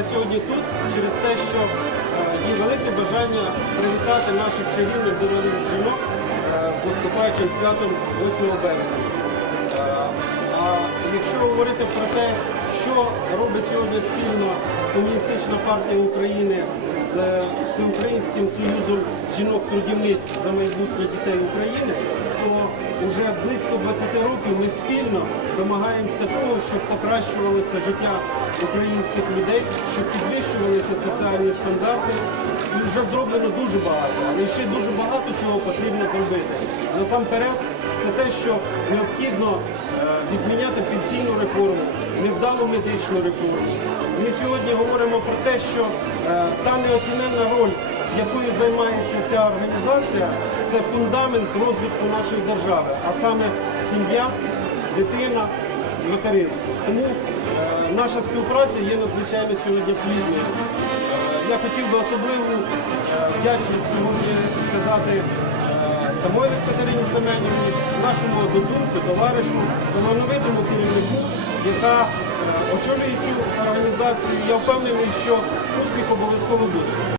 я сьогодні тут через те, що е, є велике бажання привітати наших чарівних дорослих жінок е, з наступаючим святом 8 березня. Е, А якщо говорити про те, що робить сьогодні спільно Комуністична партія України з Всеукраїнським союзом жінок-трудівниць за майбутнє дітей України, вже близько 20 років ми спільно домагаємося того, щоб покращувалося життя українських людей, щоб підвищувалися соціальні стандарти. І вже зроблено дуже багато, але ще дуже багато чого потрібно зробити. Насамперед, це те, що необхідно е, відміняти пенсійну реформу, невдалу медичну реформу. Ми сьогодні говоримо про те, що е, та неоціненна роль, якою займається ця організація, це фундамент розвитку нашої держави, а саме сім'я, дитина, материнство. Тому е, наша співпраця є надзвичайно сьогодні плідною. Е, Я хотів би особливу е, вдячність сьогодні сказати самої Катерині Семенівні, нашому однодумцю, товаришу, талановитому керівнику, яка очолює цю організацію. Я впевнений, що успіх обов'язково буде.